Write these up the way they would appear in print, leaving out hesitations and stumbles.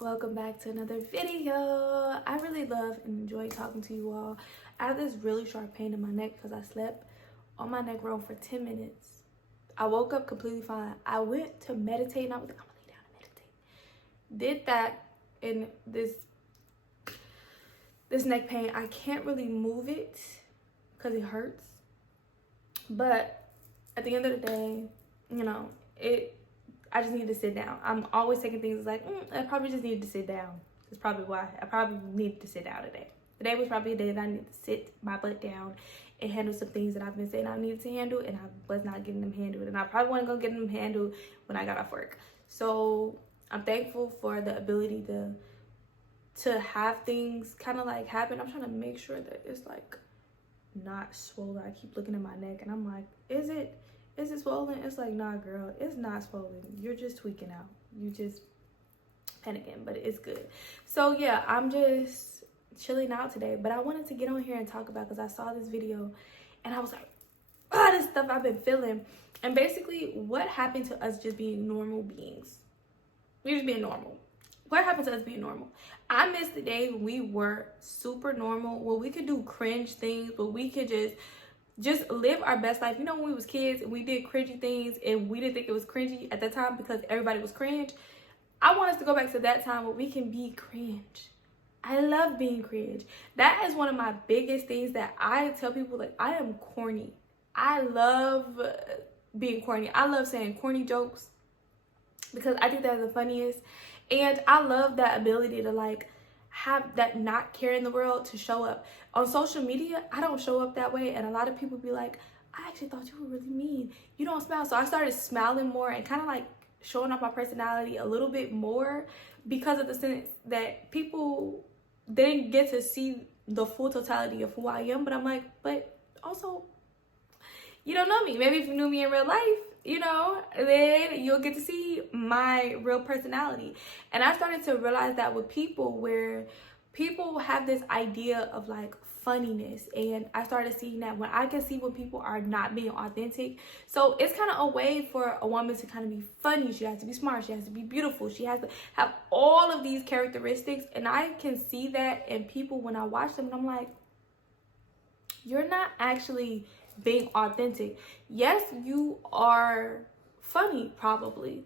Welcome back to another video. I really love and enjoy talking to you all. I have this really sharp pain in my neck because I slept on my neck roll for 10 minutes. I woke up completely fine. I went to meditate and I was like, I'm gonna lay down and meditate. Did that, and this neck pain, I can't really move it because it hurts. But at the end of the day, I just need to sit down. I'm always taking things like, I probably just needed to sit down. That's probably why. I probably needed to sit down today. Today was probably a day that I needed to sit my butt down and handle some things that I've been saying I needed to handle, and I was not getting them handled. And I probably want to go get them handled when I got off work. So I'm thankful for the ability to have things kind of like happen. I'm trying to make sure that it's like not swollen. I keep looking at my neck and I'm like, is it swollen? It's like, nah, girl, it's not swollen. You're just tweaking out. You just panicking, but it's good. So yeah, I'm just chilling out today, but I wanted to get on here and talk about, because I saw this video and I was like, this stuff I've been feeling. And basically what happened to us just being normal beings. We're just being normal. What happened to us being normal? I miss the days when we were super normal, where we could do cringe things, but we could just live our best life. You know, when we was kids and we did cringy things and we didn't think it was cringy at that time because everybody was cringe. I want us to go back to that time where we can be cringe. I love being cringe. That is one of my biggest things that I tell people, like, I am corny. I love being corny. I love saying corny jokes because I think they're the funniest. And I love that ability to like have that not care in the world to show up. On social media, I don't show up that way, and a lot of people be like, I actually thought you were really mean. You don't smile. So I started smiling more and kind of like showing off my personality a little bit more, because of the sense that people didn't get to see the full totality of who I am. But I'm like, but also, you don't know me. Maybe if you knew me in real life, then you'll get to see my real personality. And I started to realize that with people, where people have this idea of like funniness, and I started seeing that when I can see when people are not being authentic. So it's kind of a way for a woman to kind of be funny. She has to be smart, she has to be beautiful, she has to have all of these characteristics, and I can see that in people when I watch them, and I'm like, you're not actually being authentic. Yes, you are funny probably,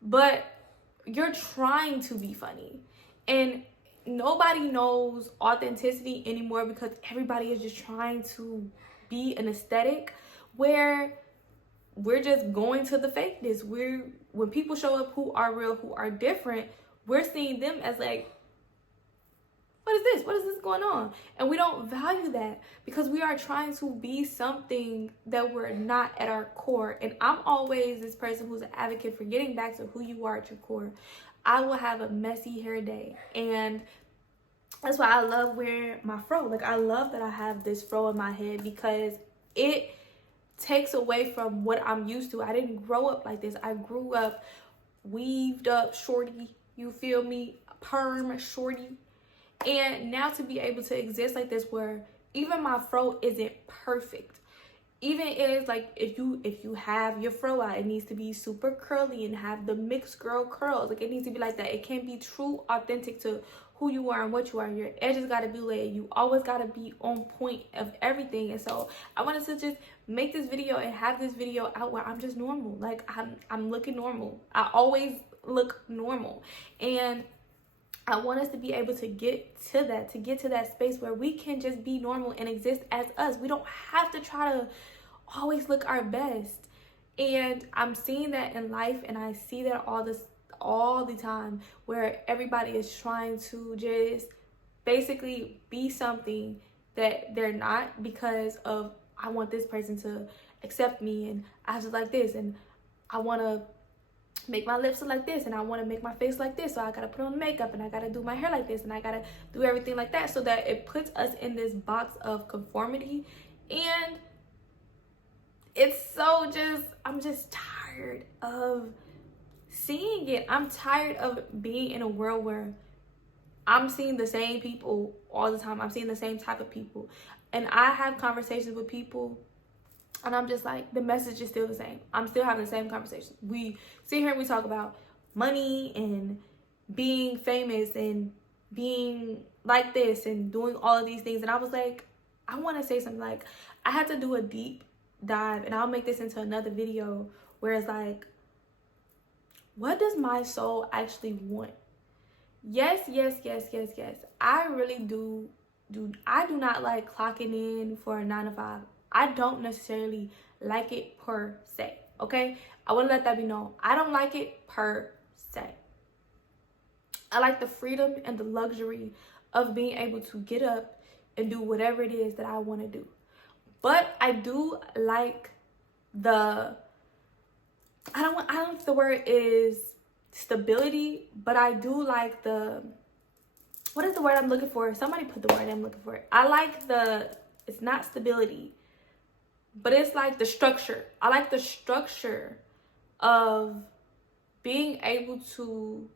but you're trying to be funny. And nobody knows authenticity anymore because everybody is just trying to be an aesthetic, where we're just going to the fakeness. When people show up who are real, who are different, we're seeing them as like, what is this? What is this going on? And we don't value that because we are trying to be something that we're not at our core. And I'm always this person who's an advocate for getting back to who you are at your core. I will have a messy hair day, and that's why I love wearing my fro. Like, I love that I have this fro in my head because it takes away from what I'm used to. I didn't grow up like this. I grew up weaved up shorty, you feel me, perm shorty. And now to be able to exist like this, where even my fro isn't perfect, even if like if you have your fro out, it needs to be super curly and have the mixed girl curls. Like, it needs to be like that. It can't be true authentic to who you are and what you are. Your edges got to be laid. You always got to be on point of everything. And so I wanted to just make this video and have this video out where I'm just normal. Like, I'm looking normal. I always look normal, and I want us to be able to get to that space where we can just be normal and exist as us. We don't have to try to always look our best. And I'm seeing that in life, and I see that all the time, where everybody is trying to just basically be something that they're not, because of, I want this person to accept me, and I just like this, and I want to make my lips look like this, and I want to make my face like this, so I gotta put on makeup, and I gotta do my hair like this, and I gotta do everything like that, so that it puts us in this box of conformity. And it's so I'm just tired of seeing it. I'm tired of being in a world where I'm seeing the same people all the time. I'm seeing the same type of people, and I have conversations with people, and I'm just like, the message is still the same. I'm still having the same conversation. We sit here and we talk about money and being famous and being like this and doing all of these things. And I was like, I want to say something. Like, I had to do a deep dive, and I'll make this into another video, where it's like, what does my soul actually want? Yes. I really do. I do not like clocking in for a 9 to 5. I don't necessarily like it per se. Okay, I want to let that be known. I don't like it per se. I like the freedom and the luxury of being able to get up and do whatever it is that I want to do. But I do like the, I don't know if the word is stability, but I do like the, what is the word I'm looking for? Somebody put the word I'm looking for. I like the, it's not stability, but it's like the structure. I like the structure of being able to,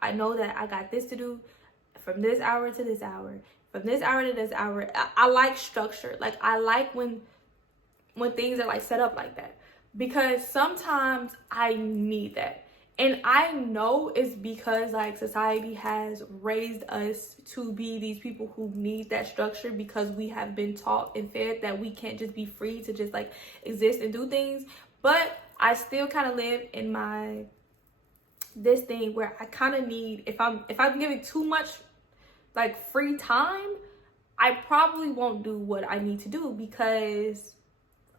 I know that I got this to do from this hour to this hour, from this hour to this hour. I like structure. Like, I like when things are like set up like that, because sometimes I need that. And I know it's because like society has raised us to be these people who need that structure, because we have been taught and fed that we can't just be free to just like exist and do things. But I still kind of live in this thing where I kind of need, if I'm giving too much like free time, I probably won't do what I need to do, because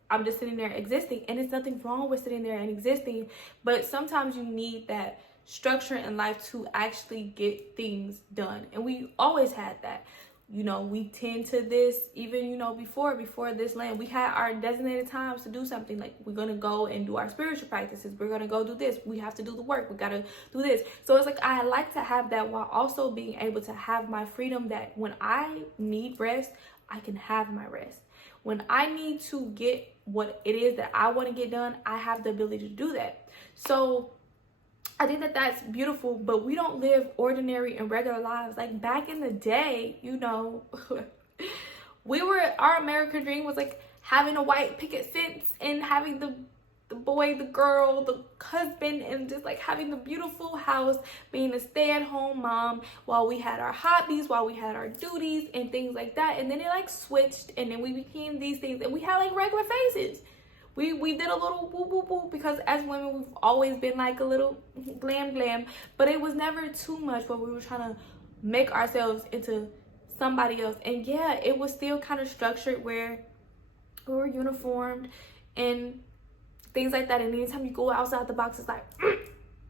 I'm just sitting there existing. And there's nothing wrong with sitting there and existing, but sometimes you need that structure in life to actually get things done. And we always had that. You know, we tend to this, even, you know, before this land, we had our designated times to do something. Like, we're going to go and do our spiritual practices. We're going to go do this. We have to do the work. We got to do this. So it's like, I like to have that while also being able to have my freedom, that when I need rest, I can have my rest. When I need to get what it is that I want to get done, I have the ability to do that. So I think that that's beautiful, but we don't live ordinary and regular lives. Like, back in the day, you know, our American dream was like having a white picket fence and having the boy, the girl, the husband, and just like having the beautiful house, being a stay-at-home mom while we had our hobbies, while we had our duties and things like that. And then it like switched, and then we became these things, and we had like regular faces. We did a little woo woo woo, because as women we've always been like a little glam, but it was never too much where we were trying to make ourselves into somebody else. And yeah, it was still kind of structured where we were uniformed and things like that. And anytime you go outside the box, it's like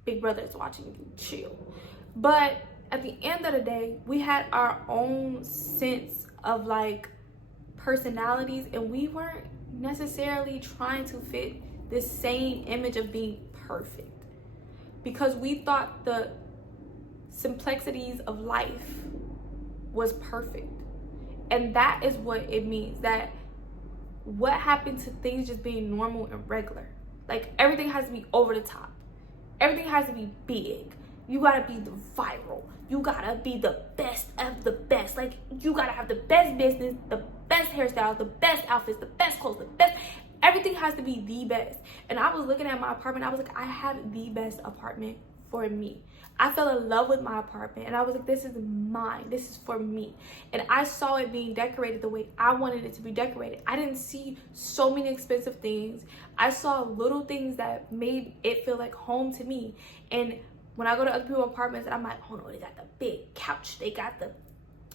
Big Brother is watching you, chill. But at the end of the day, we had our own sense of like personalities, and we weren't necessarily trying to fit this same image of being perfect, because we thought the simplexities of life was perfect. And that is what it means, that what happened to things just being normal and regular. Like, everything has to be over the top, everything has to be big, you gotta be the viral, you gotta be the best of the best, like you gotta have the best business, the best hairstyles, the best outfits, the best clothes, the best, everything has to be the best. And I was looking at my apartment, I was like, I have the best apartment for me. I fell in love with my apartment, and I was like, this is mine, this is for me. And I saw it being decorated the way I wanted it to be decorated. I didn't see so many expensive things. I saw little things that made it feel like home to me. And when I go to other people's apartments, and I'm like, oh no, they got the big couch, they got the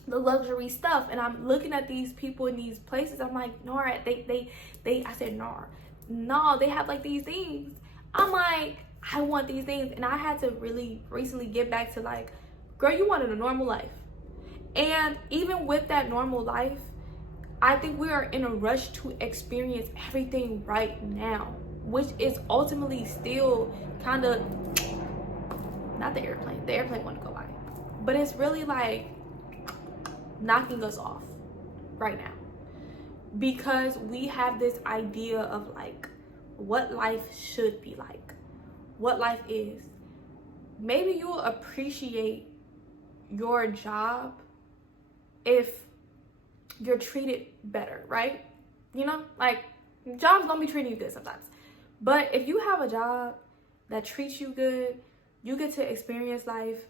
luxury stuff, and I'm looking at these people in these places, I'm like, Nora, I said, Nora, no, they have like these things. I'm like, I want these things. And I had to really recently get back to like, girl, you wanted a normal life. And even with that normal life, I think we are in a rush to experience everything right now, which is ultimately still kind of, not the airplane want to go by, but it's really like knocking us off right now, because we have this idea of like what life should be like, what life is. Maybe you'll appreciate your job if you're treated better, right? You know, like, jobs don't be treating you good sometimes, but if you have a job that treats you good, You get to experience life.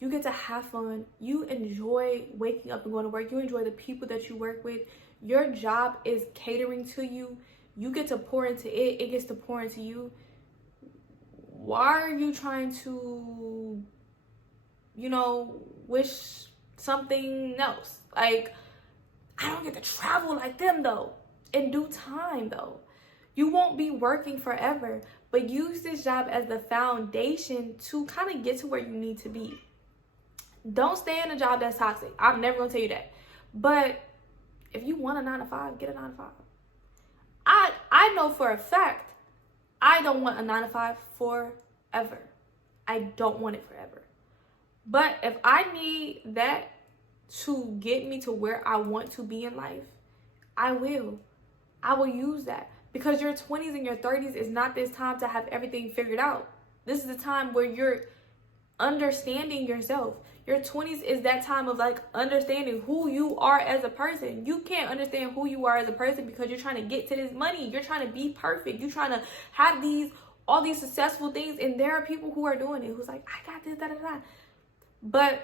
You get to have fun. You enjoy waking up and going to work. You enjoy the people that you work with. Your job is catering to you. You get to pour into it. It gets to pour into you. Why are you trying to, wish something else? Like, I don't get to travel like them, though. In due time, though. You won't be working forever. But use this job as the foundation to kind of get to where you need to be. Don't stay in a job that's toxic. I'm never going to tell you that. But if you want a 9-to-5, get a 9-to-5. I know for a fact I don't want a 9-to-5 forever. I don't want it forever. But if I need that to get me to where I want to be in life, I will use that. Because your 20s and your 30s is not this time to have everything figured out. This is the time where you're understanding yourself. Your 20s is that time of like understanding who you are as a person. You can't understand who you are as a person because you're trying to get to this money. You're trying to be perfect. You're trying to have all these successful things. And there are people who are doing it who's like, I got this, da-da-da. But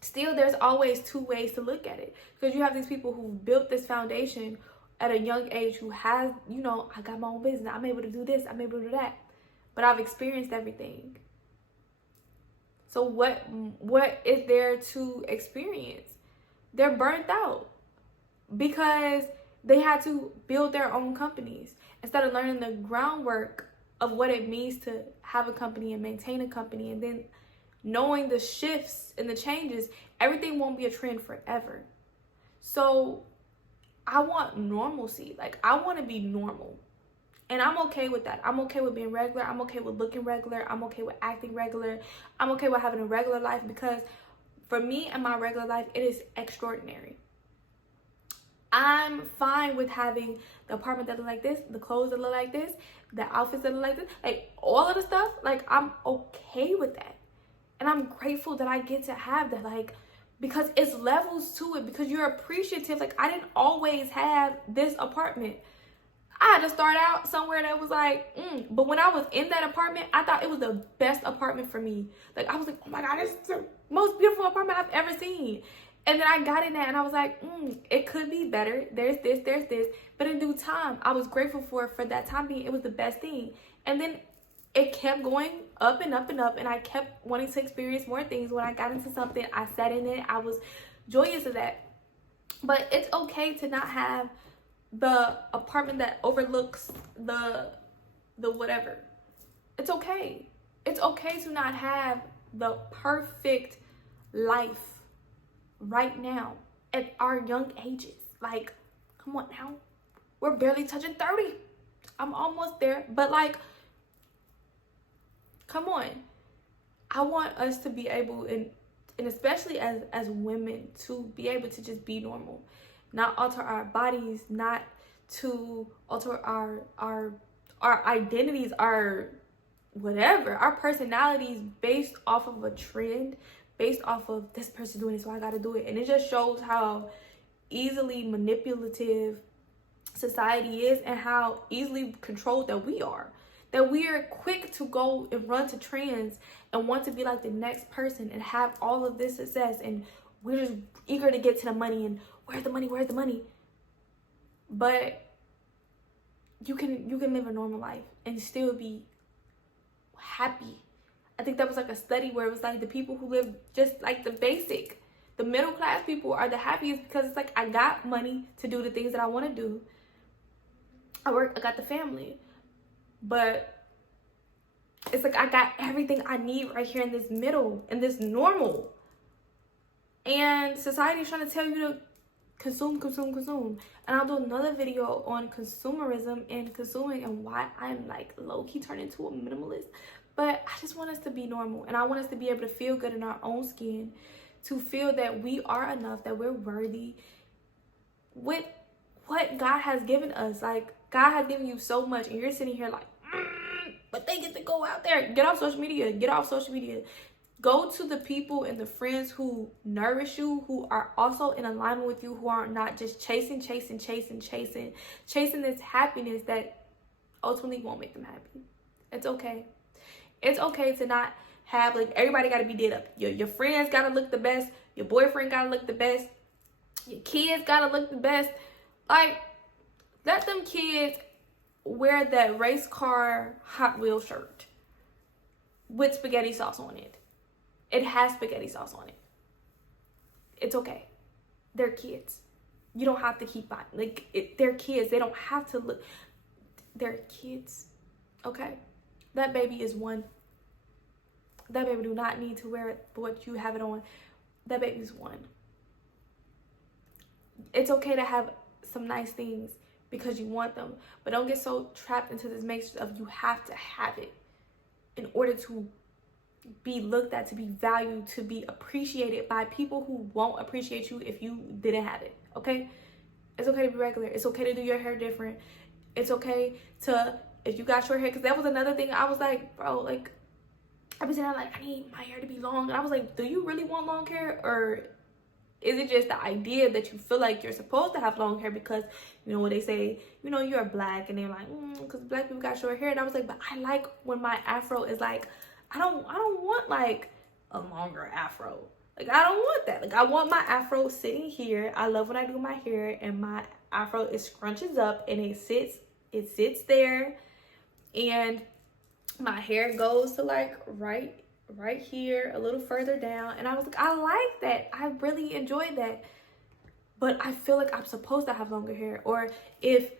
still, there's always two ways to look at it. Because you have these people who built this foundation at a young age who has, I got my own business. I'm able to do this. I'm able to do that. But I've experienced everything. So what is there to experience? They're burnt out because they had to build their own companies instead of learning the groundwork of what it means to have a company and maintain a company, and then knowing the shifts and the changes. Everything won't be a trend forever. So I want normalcy. Like, I want to be normal. And I'm okay with that. I'm okay with being regular. I'm okay with looking regular. I'm okay with acting regular. I'm okay with having a regular life, because for me and my regular life, it is extraordinary. I'm fine with having the apartment that look like this, the clothes that look like this, the outfits that look like this, like all of the stuff. Like, I'm okay with that. And I'm grateful that I get to have that, like, because it's levels to it, because you're appreciative. Like, I didn't always have this apartment. I had to start out somewhere that was like, but when I was in that apartment, I thought it was the best apartment for me. Like, I was like, oh my God, this is the most beautiful apartment I've ever seen. And then I got in that and I was like, it could be better. There's this. But in due time, I was grateful for that time being. It was the best thing. And then it kept going up and up and up. And I kept wanting to experience more things. When I got into something, I sat in it. I was joyous of that. But it's okay to not have the apartment that overlooks the whatever. It's okay. It's okay to not have the perfect life right now at our young ages. Like, come on now. We're barely touching 30. I'm almost there. But like, come on. I want us to be able, and especially as women, to be able to just be normal. Not alter our bodies, not to alter our identities, our whatever, our personalities based off of a trend, based off of this person doing it, so I gotta do it. And it just shows how easily manipulative society is and how easily controlled that we are. That we are quick to go and run to trends and want to be like the next person and have all of this success, and we're just eager to get to the money and where's the money? But you can live a normal life and still be happy. I think that was like a study where it was like the people who live just like the middle class people are the happiest, because it's like, I got money to do the things that I want to do. I got the family. But it's like I got everything I need right here in this middle, in this normal. And society is trying to tell you to consume. And I'll do another video on consumerism and consuming and why I'm like low-key turning into a minimalist. But I just want us to be normal, and I want us to be able to feel good in our own skin, to feel that we are enough, that we're worthy with what God has given us. Like, God has given you so much, and you're sitting here like, but they get to go out there. Get off social media. Go to the people and the friends who nourish you, who are also in alignment with you, who are not just chasing this happiness that ultimately won't make them happy. It's okay. It's okay to not have, like, everybody got to be did up. Your friends got to look the best. Your boyfriend got to look the best. Your kids got to look the best. Like, let them kids wear that race car Hot Wheel shirt with spaghetti sauce on it. It has spaghetti sauce on it. It's okay. They're kids. You don't have to keep buying. Like, they're kids. They don't have to look. They're kids. Okay? That baby is one. That baby do not need to wear it for what you have it on. That baby's one. It's okay to have some nice things because you want them. But don't get so trapped into this matrix of you have to have it in order to be looked at, to be valued, to be appreciated by people who won't appreciate you if you didn't have it. Okay? It's okay to be regular. It's okay to do your hair different. It's okay to, if you got short hair, because that was another thing. I was like, bro, like, I was saying, like, I need my hair to be long. And I was like, do you really want long hair? Or is it just the idea that you feel like you're supposed to have long hair because, you know, when they say, you know, you're black, and they're like, because black people got short hair. And I was like, but I like when my afro is like, I don't want like a longer afro. Like, I don't want that. Like, I want my afro sitting here. I love when I do my hair and my afro, it scrunches up and it sits there, and my hair goes to like right here, a little further down. And I was like, I like that. I really enjoy that. But I feel like I'm supposed to have longer hair. Or if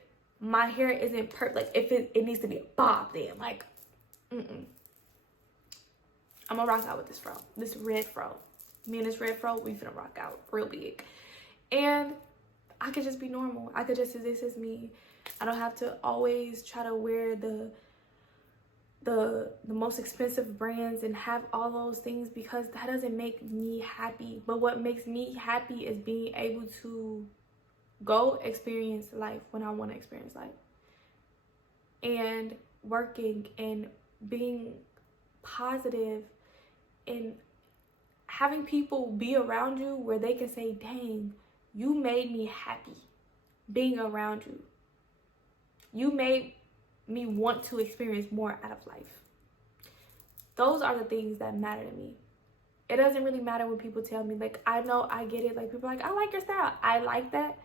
my hair isn't perfect, like if it needs to be a bob, then like, I'm gonna rock out with this fro, this red fro. Me and this red fro, we finna rock out real big. And I could just be normal. I could just say this is me. I don't have to always try to wear the most expensive brands and have all those things, because that doesn't make me happy. But what makes me happy is being able to go experience life when I want to experience life, and working and being positive and having people be around you where they can say, dang, you made me happy being around you. You made me want to experience more out of life. Those are the things that matter to me. It doesn't really matter when people tell me, like, I know, I get it. Like, people are like, I like your style. I like that.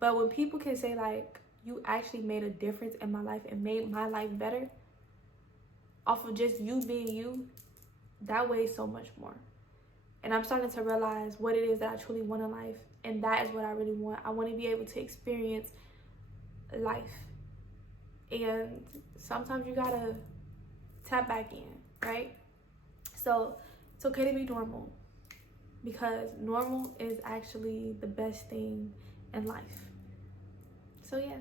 But when people can say, like, you actually made a difference in my life and made my life better off of just you being you, that weighs so much more. And I'm starting to realize what it is that I truly want in life. And that is what I really want. I want to be able to experience life. And sometimes you gotta tap back in, right? So it's okay to be normal, because normal is actually the best thing in life. So yeah,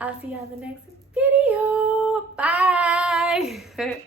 I'll see y'all in the next video. Bye.